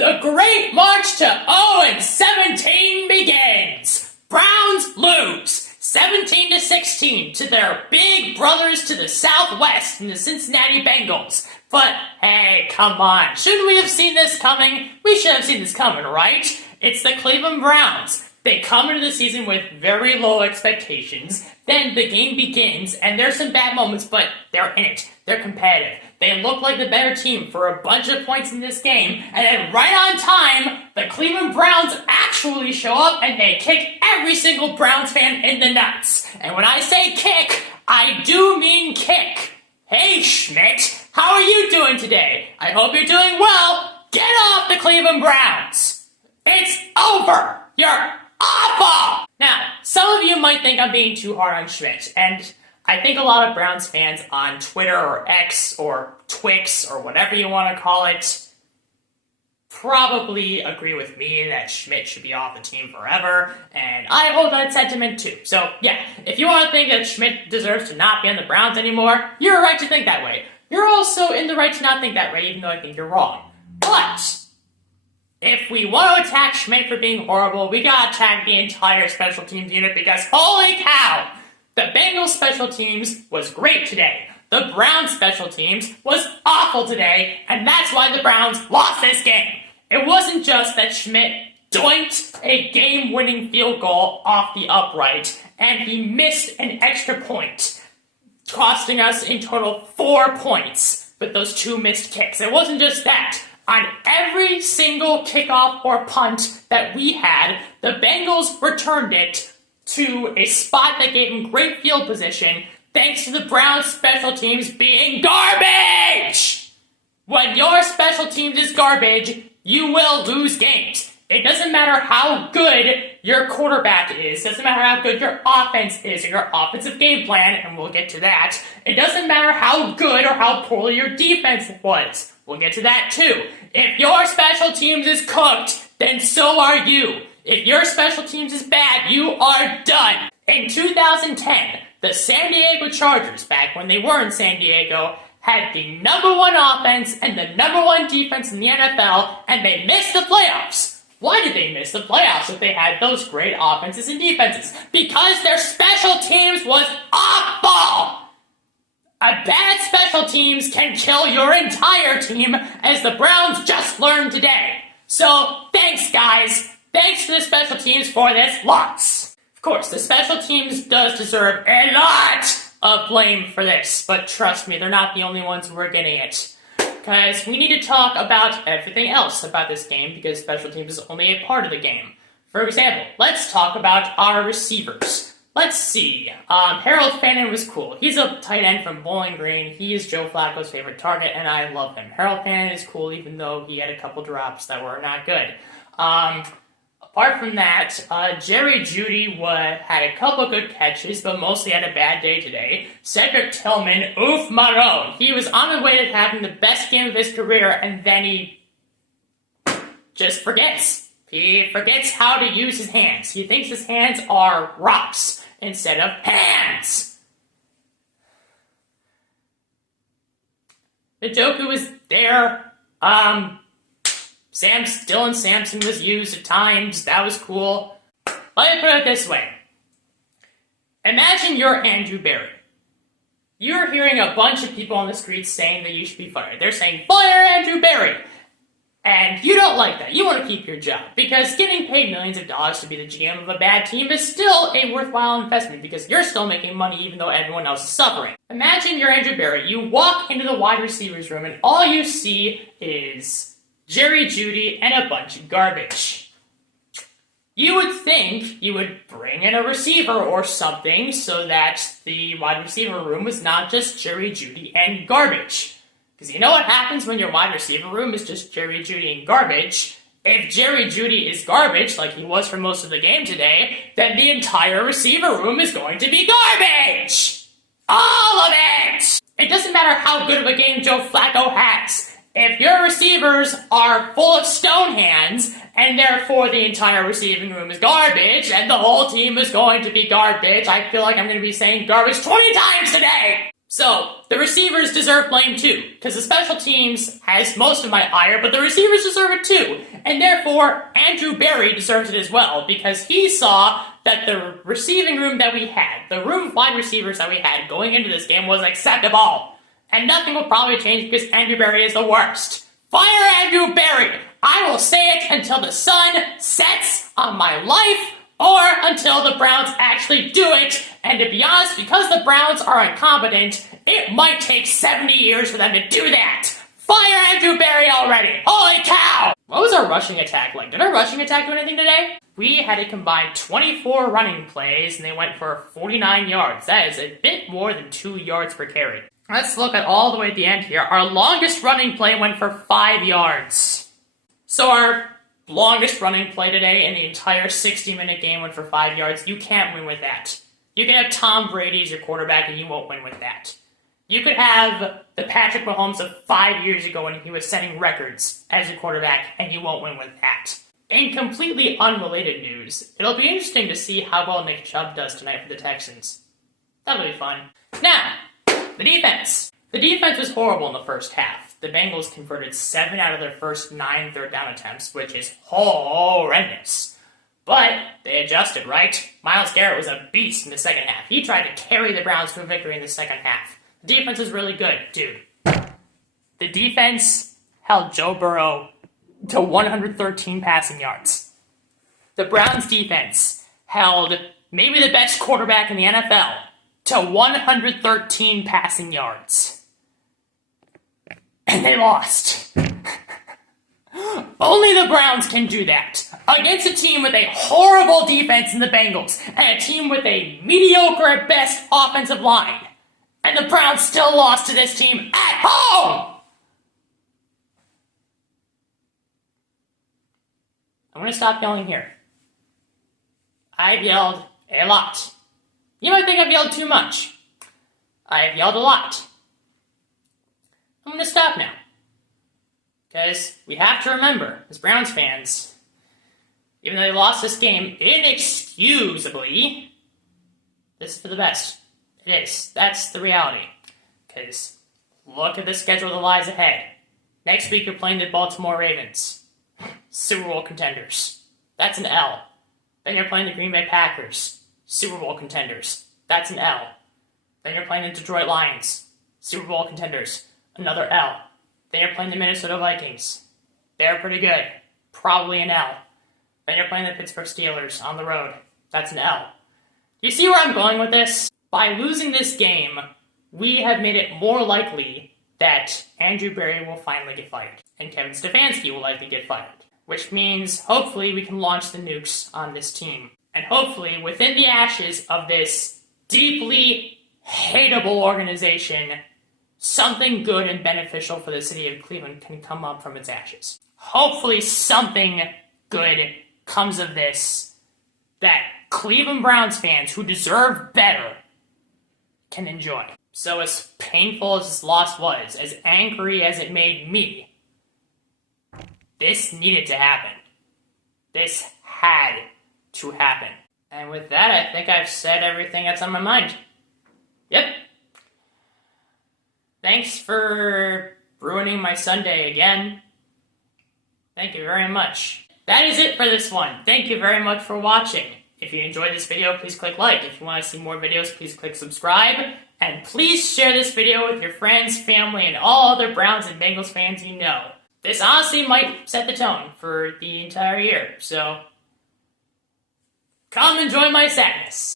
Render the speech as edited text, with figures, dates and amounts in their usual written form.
The great march to 0-17 begins. Browns lose 17-16 to their big brothers to the southwest in the Cincinnati Bengals. But hey, come on. Shouldn't we have seen this coming? We should have seen this coming, right? It's the Cleveland Browns. They come into the season with very low expectations. Then the game begins, and there's some bad moments, but they're in it. They're competitive. They look like the better team for a bunch of points in this game, and then right on time, the Cleveland Browns actually show up, and they kick every single Browns fan in the nuts. And when I say kick, I do mean kick. Hey, Schmidt, how are you doing today? I hope you're doing well. Get off the Cleveland Browns. It's over. You're awful! Now, some of you might think I'm being too hard on Schmidt, and I think a lot of Browns fans on Twitter or X or Twix or whatever you want to call it probably agree with me that Schmidt should be off the team forever, and I hold that sentiment too. So, yeah, if you want to think that Schmidt deserves to not be on the Browns anymore, you're right to think that way. You're also in the right to not think that way, even though I think you're wrong. But if we want to attack Schmidt for being horrible, we gotta attack the entire special teams unit because holy cow! The Bengals special teams was great today. The Browns special teams was awful today, and that's why the Browns lost this game. It wasn't just that Schmidt doinked a game-winning field goal off the upright, and he missed an extra point, costing us in total 4 points with those 2 missed kicks. It wasn't just that. On every single kickoff or punt that we had, the Bengals returned it to a spot that gave them great field position, thanks to the Browns special teams being garbage! When your special teams is garbage, you will lose games. It doesn't matter how good your quarterback is, doesn't matter how good your offense is or your offensive game plan, and we'll get to that. It doesn't matter how good or how poorly your defense was. We'll get to that too. If your special teams is cooked, then so are you. If your special teams is bad, you are done. In 2010, the San Diego Chargers, back when they were in San Diego, had the #1 offense and the #1 defense in the NFL, and they missed the playoffs. Why did they miss the playoffs if they had those great offenses and defenses? Because their special teams was awful! A bad special teams can kill your entire team, as the Browns just learned today. So, thanks guys. Thanks to the special teams for this loss. Of course, the special teams does deserve a lot of blame for this, but trust me, they're not the only ones who are getting it. Because we need to talk about everything else about this game, because special teams is only a part of the game. For example, let's talk about our receivers. Let's see. Harold Fannin was cool. He's a tight end from Bowling Green. He is Joe Flacco's favorite target, and I love him. Harold Fannin is cool, even though he had a couple drops that were not good. Apart from that, Jerry Jeudy had a couple good catches, but mostly had a bad day today. Cedric Tillman, oof marron. He was on the way to having the best game of his career, and then he just forgets. He forgets how to use his hands. He thinks his hands are rocks instead of hands. Njoku was there. Dylan Sampson was used at times. That was cool. Let me put it this way. Imagine you're Andrew Berry. You're hearing a bunch of people on the streets saying that you should be fired. They're saying, fire Andrew Berry! And you don't like that. You want to keep your job. Because getting paid millions of dollars to be the GM of a bad team is still a worthwhile investment because you're still making money even though everyone else is suffering. Imagine you're Andrew Berry. You walk into the wide receivers room and all you see is Jerry Jeudy and a bunch of garbage. You would think you would bring in a receiver or something so that the wide receiver room was not just Jerry Jeudy and garbage. Because you know what happens when your wide receiver room is just Jerry Jeudy and garbage? If Jerry Jeudy is garbage, like he was for most of the game today, then the entire receiver room is going to be garbage! All of it! It doesn't matter how good of a game Joe Flacco has. If your receivers are full of stone hands, and therefore the entire receiving room is garbage, and the whole team is going to be garbage, I feel like I'm going to be saying garbage 20 times today! So, the receivers deserve blame too, because the special teams has most of my ire, but the receivers deserve it too. And therefore, Andrew Berry deserves it as well, because he saw that the receiving room that we had, the room of wide receivers that we had going into this game was acceptable. And nothing will probably change because Andrew Berry is the worst. Fire Andrew Berry! I will say it until the sun sets on my life, or until the Browns actually do it. And to be honest, because the Browns are incompetent, it might take 70 years for them to do that. Fire Andrew Berry already! Holy cow! What was our rushing attack like? Did our rushing attack do anything today? We had a combined 24 running plays, and they went for 49 yards. That is a bit more than 2 yards per carry. Let's look at all the way at the end here. Our longest running play went for 5 yards. So our longest running play today in the entire 60-minute game went for 5 yards. You can't win with that. You can have Tom Brady as your quarterback and you won't win with that. You could have the Patrick Mahomes of 5 years ago when he was setting records as a quarterback and you won't win with that. In completely unrelated news, it'll be interesting to see how well Nick Chubb does tonight for the Texans. That'll be fun. Now, the defense. The defense was horrible in the first half. The Bengals converted 7 out of their first 9 third down attempts, which is horrendous. But they adjusted, right? Myles Garrett was a beast in the second half. He tried to carry the Browns to a victory in the second half. The defense was really good, dude. The defense held Joe Burrow to 113 passing yards. The Browns defense held maybe the best quarterback in the NFL to 113 passing yards. And they lost. Only the Browns can do that. Against a team with a horrible defense in the Bengals, and a team with a mediocre at best offensive line. And the Browns still lost to this team at home! I'm going to stop yelling here. I've yelled a lot. You might think I've yelled too much. I've yelled a lot. I'm going to stop now. Because we have to remember, as Browns fans, even though they lost this game inexcusably, this is for the best. It is. That's the reality. Because look at the schedule that lies ahead. Next week you're playing the Baltimore Ravens. Super Bowl contenders. That's an L. Then you're playing the Green Bay Packers. Super Bowl contenders. That's an L. Then you're playing the Detroit Lions. Super Bowl contenders. Another L. Then you're playing the Minnesota Vikings. They're pretty good. Probably an L. Then you're playing the Pittsburgh Steelers on the road. That's an L. You see where I'm going with this? By losing this game, we have made it more likely that Andrew Berry will finally get fired. And Kevin Stefanski will likely get fired. Which means, hopefully, we can launch the nukes on this team. And hopefully, within the ashes of this deeply hateable organization, something good and beneficial for the city of Cleveland can come up from its ashes. Hopefully something good comes of this that Cleveland Browns fans who deserve better can enjoy. So as painful as this loss was, as angry as it made me, this needed to happen. This had to happen. And with that, I think I've said everything that's on my mind. Yep. Thanks for ruining my Sunday again. Thank you very much. That is it for this one. Thank you very much for watching. If you enjoyed this video, please click like. If you want to see more videos, please click subscribe. And please share this video with your friends, family, and all other Browns and Bengals fans you know. This honestly might set the tone for the entire year, so come enjoy my sadness.